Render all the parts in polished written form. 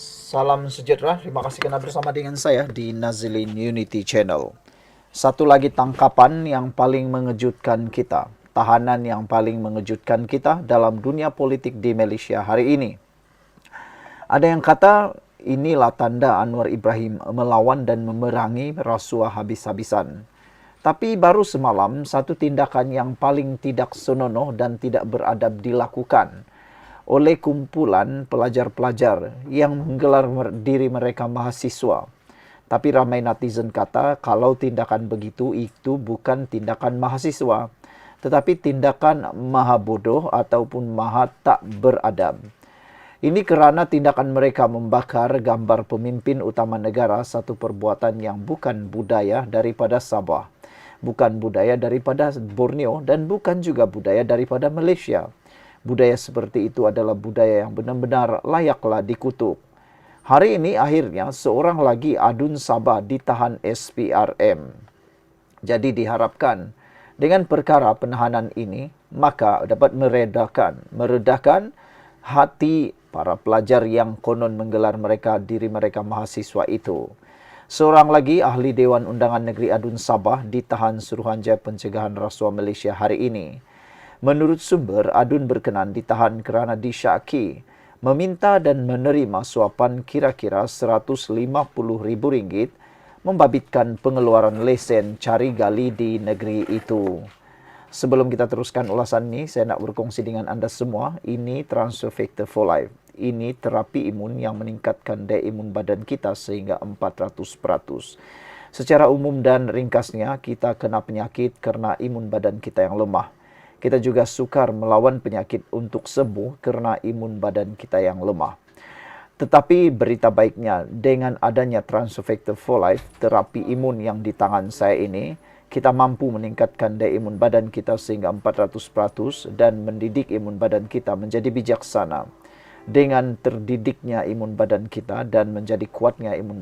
Salam sejahtera, terima kasih karena bersama dengan saya di Nazilin Unity Channel. Satu lagi tangkapan yang paling mengejutkan kita, tahanan yang paling mengejutkan kita dalam dunia politik di Malaysia hari ini. Ada yang kata inilah tanda Anwar Ibrahim melawan dan memerangi rasuah habis-habisan. Tapi baru semalam satu tindakan yang paling tidak senonoh dan tidak beradab dilakukan oleh kumpulan pelajar-pelajar yang menggelar diri mereka mahasiswa. Tapi ramai netizen kata kalau tindakan begitu itu bukan tindakan mahasiswa, tetapi tindakan maha bodoh ataupun maha tak beradab. Ini kerana tindakan mereka membakar gambar pemimpin utama negara, satu perbuatan yang bukan budaya daripada Sabah, bukan budaya daripada Borneo, dan bukan juga budaya daripada Malaysia. Budaya seperti itu adalah budaya yang benar-benar layaklah dikutuk. Hari ini akhirnya seorang lagi adun Sabah ditahan SPRM. Jadi diharapkan dengan perkara penahanan ini maka dapat meredahkan hati para pelajar yang konon menggelar diri mereka mahasiswa itu. Seorang lagi ahli Dewan Undangan Negeri Adun Sabah ditahan Suruhanjaya Pencegahan Rasuah Malaysia hari ini. Menurut sumber, Adun berkenan ditahan kerana disyaki meminta dan menerima suapan kira-kira RM150,000 membabitkan pengeluaran lesen cari gali di negeri itu. Sebelum kita teruskan ulasan ini, saya nak berkongsi dengan anda semua, ini Transfer Factor for Life. Ini terapi imun yang meningkatkan daya imun badan kita sehingga 400%. Secara umum dan ringkasnya, kita kena penyakit kerana imun badan kita yang lemah. Kita juga sukar melawan penyakit untuk sembuh kerana imun badan kita yang lemah. Tetapi berita baiknya, dengan adanya Transfer Factor for Life, terapi imun yang di tangan saya ini, kita mampu meningkatkan daya imun badan kita sehingga 400% dan mendidik imun badan kita menjadi bijaksana. Dengan terdidiknya imun badan kita dan menjadi kuatnya imun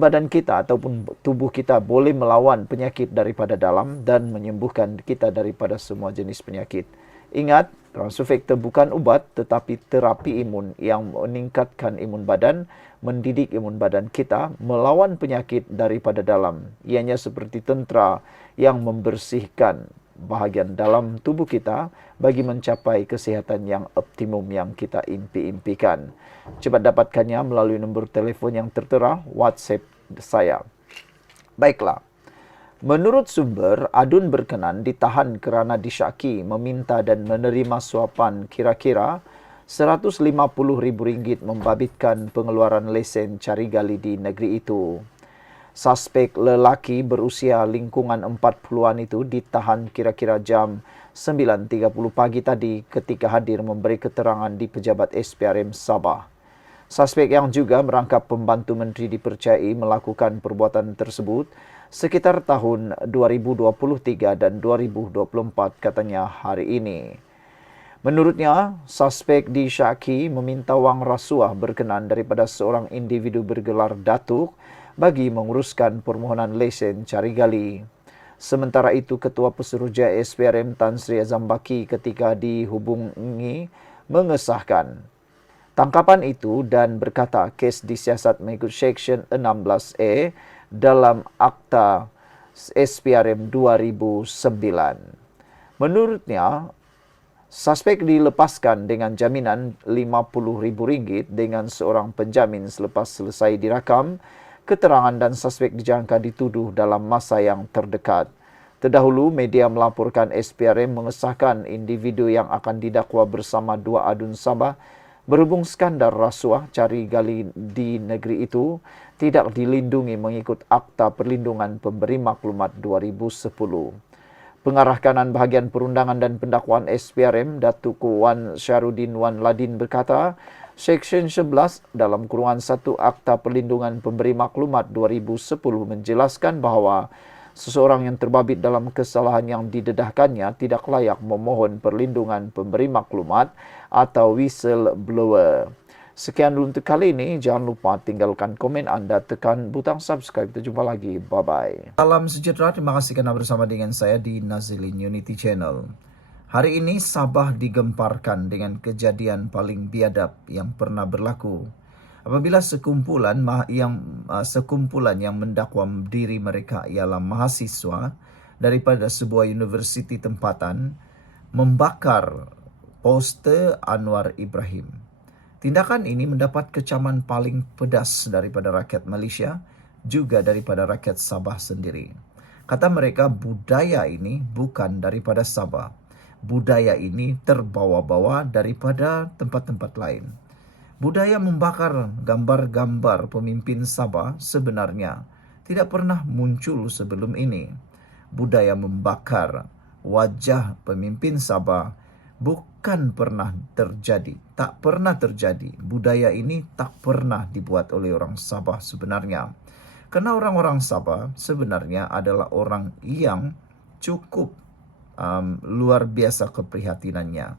badan kita ataupun tubuh kita boleh melawan penyakit daripada dalam dan menyembuhkan kita daripada semua jenis penyakit. Ingat, Transfer Factor bukan ubat tetapi terapi imun yang meningkatkan imun badan, mendidik imun badan kita melawan penyakit daripada dalam. Ianya seperti tentera yang membersihkan bahagian dalam tubuh kita bagi mencapai kesihatan yang optimum yang kita impi-impikan. Cepat dapatkannya melalui nombor telefon yang tertera WhatsApp saya. Baiklah. Menurut sumber, Adun berkenan ditahan kerana disyaki meminta dan menerima suapan kira-kira RM150,000 membabitkan pengeluaran lesen cari gali di negeri itu. Suspek lelaki berusia lingkungan 40-an itu ditahan kira-kira jam 9.30 pagi tadi ketika hadir memberi keterangan di pejabat SPRM Sabah. Suspek yang juga merangkap pembantu menteri dipercayai melakukan perbuatan tersebut sekitar tahun 2023 dan 2024 katanya hari ini. Menurutnya, suspek disyaki meminta wang rasuah berkenan daripada seorang individu bergelar Datuk bagi menguruskan permohonan lesen cari gali. Sementara itu, Ketua Pesuruhjaya SPRM Tan Sri Azam Baki ketika dihubungi mengesahkan tangkapan itu dan berkata kes disiasat mengikut Seksyen 16A dalam Akta SPRM 2009. Menurutnya, suspek dilepaskan dengan jaminan RM50,000 dengan seorang penjamin selepas selesai dirakam keterangan dan suspek dijangka dituduh dalam masa yang terdekat. Terdahulu, media melaporkan SPRM mengesahkan individu yang akan didakwa bersama dua adun Sabah berhubung skandal rasuah cari gali di negeri itu tidak dilindungi mengikut Akta Perlindungan Pemberi Maklumat 2010. Pengarah kanan bahagian perundangan dan pendakwaan SPRM, Datuk Wan Syarudin Wan Ladin berkata, Seksyen 11 dalam kurungan 1 Akta Perlindungan Pemberi Maklumat 2010 menjelaskan bahawa seseorang yang terbabit dalam kesalahan yang didedahkannya tidak layak memohon perlindungan pemberi maklumat atau whistleblower. Sekian dulu untuk kali ini. Jangan lupa tinggalkan komen anda, tekan butang subscribe. Kita jumpa lagi. Bye-bye. Salam sejahtera. Terima kasih kerana bersama dengan saya di Nazilin Unity Channel. Hari ini Sabah digemparkan dengan kejadian paling biadab yang pernah berlaku. Apabila sekumpulan yang mendakwa diri mereka ialah mahasiswa daripada sebuah universiti tempatan membakar poster Anwar Ibrahim. Tindakan ini mendapat kecaman paling pedas daripada rakyat Malaysia, juga daripada rakyat Sabah sendiri. Kata mereka, budaya ini bukan daripada Sabah. Budaya ini terbawa-bawa daripada tempat-tempat lain. Budaya membakar gambar-gambar pemimpin Sabah sebenarnya tidak pernah muncul sebelum ini. Budaya membakar wajah pemimpin Sabah bukan pernah terjadi, tak pernah terjadi. Budaya ini tak pernah dibuat oleh orang Sabah sebenarnya. Karena orang-orang Sabah sebenarnya adalah orang yang cukup luar biasa keprihatinannya.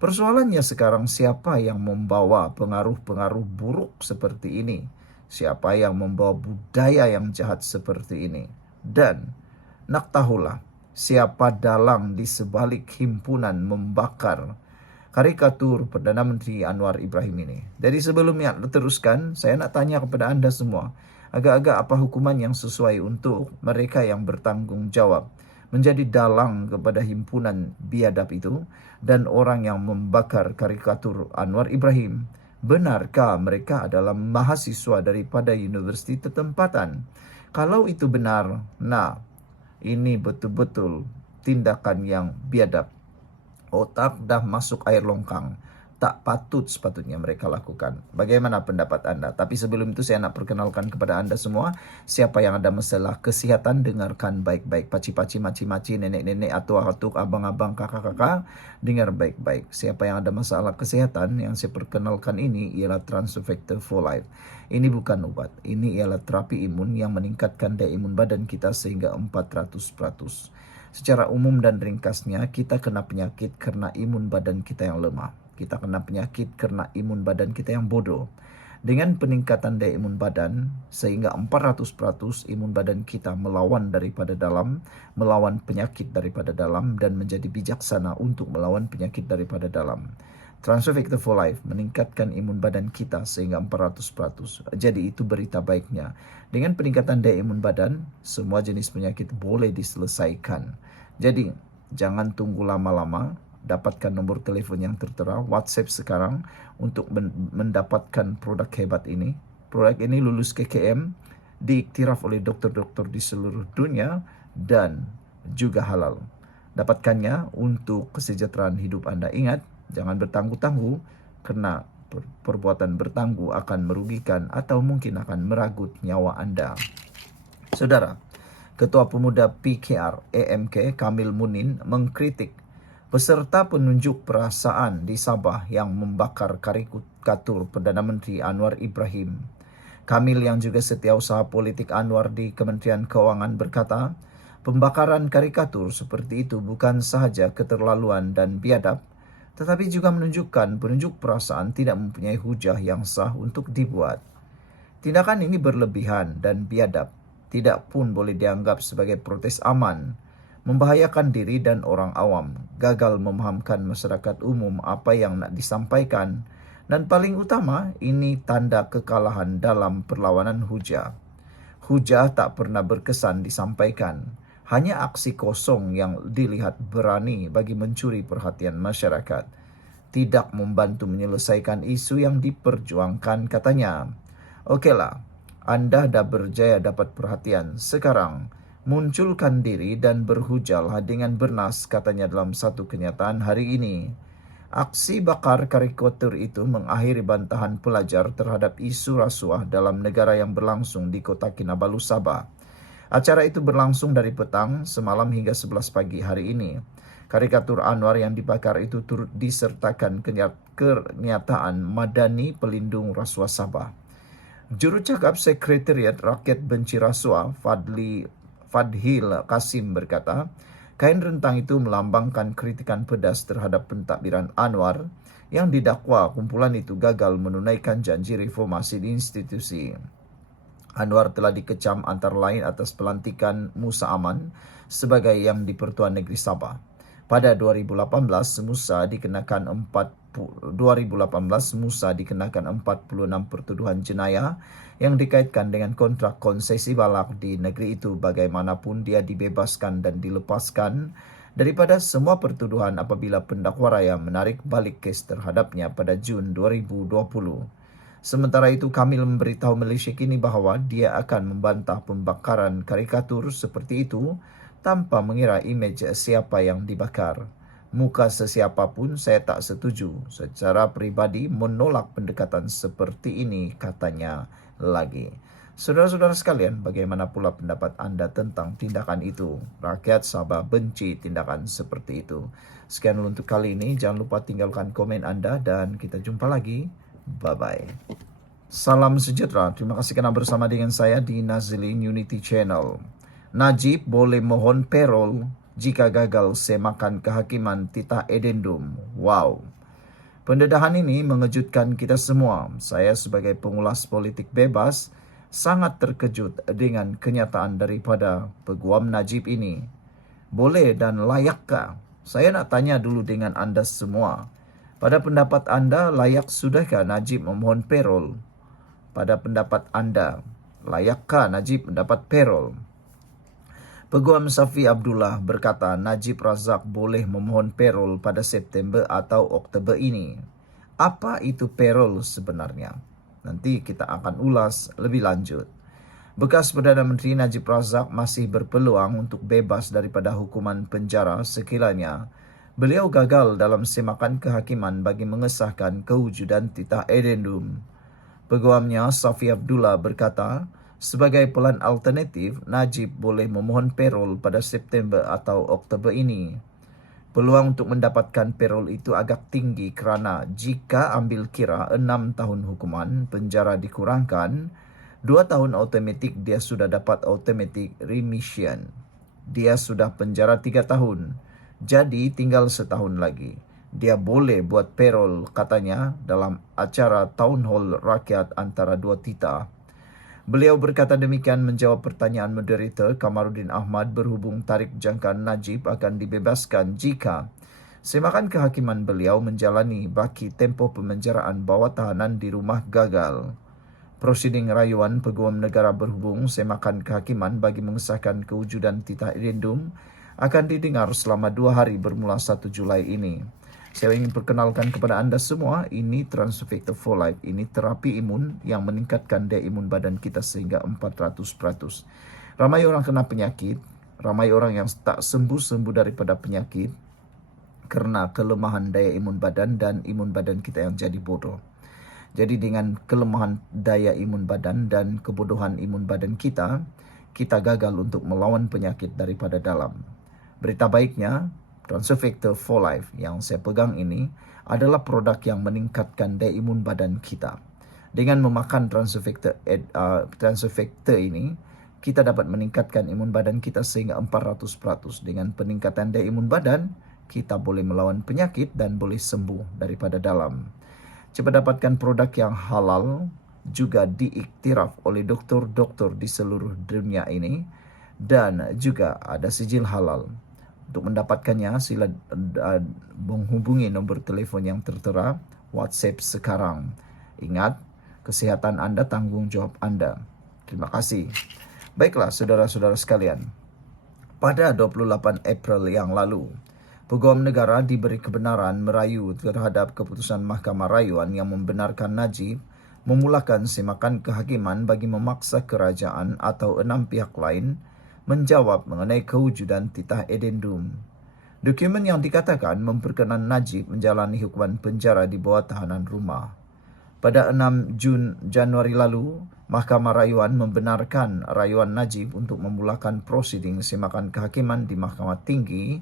Persoalannya sekarang, siapa yang membawa pengaruh-pengaruh buruk seperti ini? Siapa yang membawa budaya yang jahat seperti ini? Dan nak tahulah siapa dalang di sebalik himpunan membakar karikatur Perdana Menteri Anwar Ibrahim ini. Jadi sebelumnya teruskan, saya nak tanya kepada anda semua, agak-agak apa hukuman yang sesuai untuk mereka yang bertanggung jawab menjadi dalang kepada himpunan biadab itu dan orang yang membakar karikatur Anwar Ibrahim? Benarkah mereka adalah mahasiswa daripada universiti tempatan? Kalau itu benar, nah, ini betul-betul tindakan yang biadab. Otak dah masuk air longkang. Tak patut sepatutnya mereka lakukan. Bagaimana pendapat anda? Tapi sebelum itu saya nak perkenalkan kepada anda semua, siapa yang ada masalah kesihatan, dengarkan baik-baik. Paci-paci, maci-maci, nenek-nenek, atuk-atuk, abang-abang, kakak-kakak, dengar baik-baik. Siapa yang ada masalah kesehatan, yang saya perkenalkan ini ialah Transfector for Life. Ini bukan obat. Ini ialah terapi imun yang meningkatkan daya imun badan kita sehingga 400%. Secara umum dan ringkasnya, kita kena penyakit karena imun badan kita yang lemah. Kita kena penyakit karena imun badan kita yang bodoh. Dengan peningkatan daya imun badan, sehingga 400% imun badan kita melawan daripada dalam, melawan penyakit daripada dalam, dan menjadi bijaksana untuk melawan penyakit daripada dalam. Transfector for Life meningkatkan imun badan kita sehingga 400%. Jadi itu berita baiknya. Dengan peningkatan daya imun badan, semua jenis penyakit boleh diselesaikan. Jadi jangan tunggu lama-lama. Dapatkan nombor telefon yang tertera, WhatsApp sekarang untuk mendapatkan produk hebat ini. Produk ini lulus KKM, diiktiraf oleh dokter-dokter di seluruh dunia dan juga halal. Dapatkannya untuk kesejahteraan hidup anda. Ingat, jangan bertangguh-tangguh, karena perbuatan bertangguh akan merugikan atau mungkin akan meragut nyawa anda. Saudara, Ketua Pemuda PKR AMK Kamil Munin mengkritik peserta penunjuk perasaan di Sabah yang membakar karikatur Perdana Menteri Anwar Ibrahim. Kamil yang juga setiausaha politik Anwar di Kementerian Keuangan berkata, pembakaran karikatur seperti itu bukan sahaja keterlaluan dan biadab, tetapi juga menunjukkan penunjuk perasaan tidak mempunyai hujah yang sah untuk dibuat. Tindakan ini berlebihan dan biadab, tidak pun boleh dianggap sebagai protes aman, membahayakan diri dan orang awam, gagal memahamkan masyarakat umum apa yang nak disampaikan, dan paling utama, ini tanda kekalahan dalam perlawanan hujah. Hujah tak pernah berkesan disampaikan, hanya aksi kosong yang dilihat berani bagi mencuri perhatian masyarakat. Tidak membantu menyelesaikan isu yang diperjuangkan, katanya. Okeylah, anda dah berjaya dapat perhatian. Sekarang, munculkan diri dan berhujahlah dengan bernas, katanya dalam satu kenyataan hari ini. Aksi bakar karikatur itu mengakhiri bantahan pelajar terhadap isu rasuah dalam negara yang berlangsung di kota Kinabalu, Sabah. Acara itu berlangsung dari petang semalam hingga 11 pagi hari ini. Karikatur Anwar yang dibakar itu turut disertakan kenyataan Madani Pelindung Rasuah Sabah. Jurucakap Sekretariat Rakyat Benci Rasuah Fadhil Kasim berkata, kain rentang itu melambangkan kritikan pedas terhadap pentadbiran Anwar yang didakwa kumpulan itu gagal menunaikan janji reformasi di institusi. Anwar telah dikecam antara lain atas pelantikan Musa Aman sebagai yang di Pertuan Negeri Sabah. Pada 2018 Musa dikenakan 46 pertuduhan jenayah yang dikaitkan dengan kontrak konsesi balak di negeri itu. Bagaimanapun dia dibebaskan dan dilepaskan daripada semua pertuduhan apabila pendakwa raya menarik balik kes terhadapnya pada Jun 2020. Sementara itu, Kamil memberitahu Malaysia Kini bahawa dia akan membantah pembakaran karikatur seperti itu tanpa mengira imej siapa yang dibakar. Muka sesiapa pun saya tak setuju. Secara peribadi menolak pendekatan seperti ini, katanya lagi. Saudara-saudara sekalian, bagaimana pula pendapat anda tentang tindakan itu? Rakyat Sabah benci tindakan seperti itu. Sekian dulu untuk kali ini. Jangan lupa tinggalkan komen anda dan kita jumpa lagi. Bye-bye. Salam sejahtera. Terima kasih kerana bersama dengan saya di Nazilin Unity Channel. Najib boleh mohon parol jika gagal semakan kehakiman titah edendum. Wow. Pendedahan ini mengejutkan kita semua. Saya sebagai pengulas politik bebas sangat terkejut dengan kenyataan daripada Peguam Najib ini. Boleh dan layakkah? Saya nak tanya dulu dengan anda semua. Pada pendapat anda, layak sudahkah Najib memohon parol? Pada pendapat anda, layakkah Najib mendapat parol? Peguam Safi Abdullah berkata Najib Razak boleh memohon parol pada September atau Oktober ini. Apa itu parol sebenarnya? Nanti kita akan ulas lebih lanjut. Bekas Perdana Menteri Najib Razak masih berpeluang untuk bebas daripada hukuman penjara sekiranya beliau gagal dalam semakan kehakiman bagi mengesahkan kewujudan titah edendum. Peguamnya Safi Abdullah berkata, sebagai pelan alternatif, Najib boleh memohon parol pada September atau Oktober ini. Peluang untuk mendapatkan parol itu agak tinggi kerana jika ambil kira 6 tahun hukuman penjara dikurangkan, 2 tahun automatik dia sudah dapat automatic remission. Dia sudah penjara 3 tahun. Jadi tinggal setahun lagi. Dia boleh buat parol katanya dalam acara Town Hall Rakyat antara dua titah. Beliau berkata demikian menjawab pertanyaan moderator Kamarudin Ahmad berhubung tarikh jangkaan Najib akan dibebaskan jika semakan kehakiman beliau menjalani baki tempoh pemenjaraan bawah tahanan di rumah gagal. Prosiding rayuan Peguam Negara berhubung semakan kehakiman bagi mengesahkan kewujudan titah edendum akan didengar selama 2 hari bermula 1 Julai ini. Saya ingin perkenalkan kepada anda semua, ini Transfector for Life. Ini terapi imun yang meningkatkan daya imun badan kita sehingga 400%. Ramai orang kena penyakit, ramai orang yang tak sembuh-sembuh daripada penyakit kerana kelemahan daya imun badan dan imun badan kita yang jadi bodoh. Jadi dengan kelemahan daya imun badan dan kebodohan imun badan kita gagal untuk melawan penyakit daripada dalam. Berita baiknya, Transfector for Life yang saya pegang ini adalah produk yang meningkatkan daya imun badan kita. Dengan memakan Transfector ini, kita dapat meningkatkan imun badan kita sehingga 400%. Dengan peningkatan daya imun badan, kita boleh melawan penyakit dan boleh sembuh daripada dalam. Cepat dapatkan produk yang halal, juga diiktiraf oleh doktor-doktor di seluruh dunia ini dan juga ada sijil halal. Untuk mendapatkannya, sila menghubungi nombor telefon yang tertera, WhatsApp sekarang. Ingat, kesihatan anda tanggungjawab anda. Terima kasih. Baiklah, saudara-saudara sekalian. Pada 28 April yang lalu, Peguam Negara diberi kebenaran merayu terhadap keputusan Mahkamah Rayuan yang membenarkan Najib memulakan semakan kehakiman bagi memaksa kerajaan atau 6 pihak lain menjawab mengenai kewujudan titah edendum. Dokumen yang dikatakan memperkenan Najib menjalani hukuman penjara di bawah tahanan rumah. Pada 6 Januari lalu, Mahkamah Rayuan membenarkan rayuan Najib untuk memulakan prosiding semakan kehakiman di Mahkamah Tinggi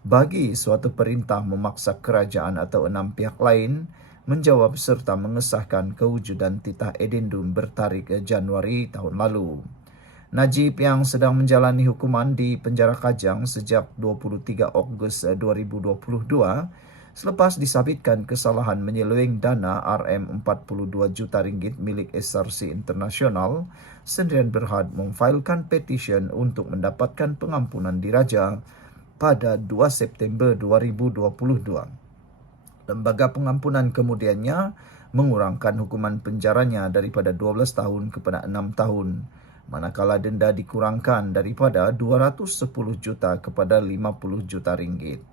bagi suatu perintah memaksa kerajaan atau 6 pihak lain menjawab serta mengesahkan kewujudan titah edendum bertarikh Januari tahun lalu. Najib yang sedang menjalani hukuman di penjara Kajang sejak 23 Ogos 2022 selepas disabitkan kesalahan menyeleweng dana RM42 juta ringgit milik SRC Internasional, Sendirian Berhad memfailkan petisyen untuk mendapatkan pengampunan diraja pada 2 September 2022. Lembaga pengampunan kemudiannya mengurangkan hukuman penjaranya daripada 12 tahun kepada 6 tahun, manakala denda dikurangkan daripada 210 juta kepada 50 juta ringgit.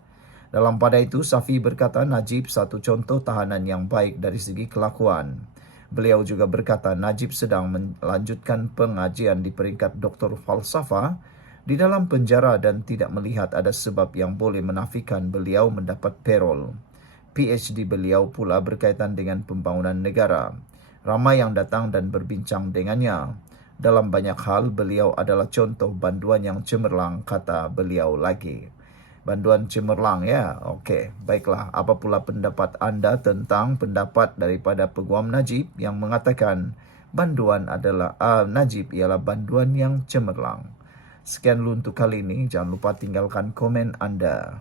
Dalam pada itu, Safi berkata Najib satu contoh tahanan yang baik dari segi kelakuan. Beliau juga berkata Najib sedang melanjutkan pengajian di peringkat Doktor Falsafah di dalam penjara dan tidak melihat ada sebab yang boleh menafikan beliau mendapat parol. PhD beliau pula berkaitan dengan pembangunan negara. Ramai yang datang dan berbincang dengannya. Dalam banyak hal, beliau adalah contoh banduan yang cemerlang, kata beliau lagi. Banduan cemerlang, ya? Okey, baiklah. Apa pula pendapat anda tentang pendapat daripada Peguam Najib yang mengatakan banduan adalah Najib ialah banduan yang cemerlang? Sekian dulu untuk kali ini. Jangan lupa tinggalkan komen anda.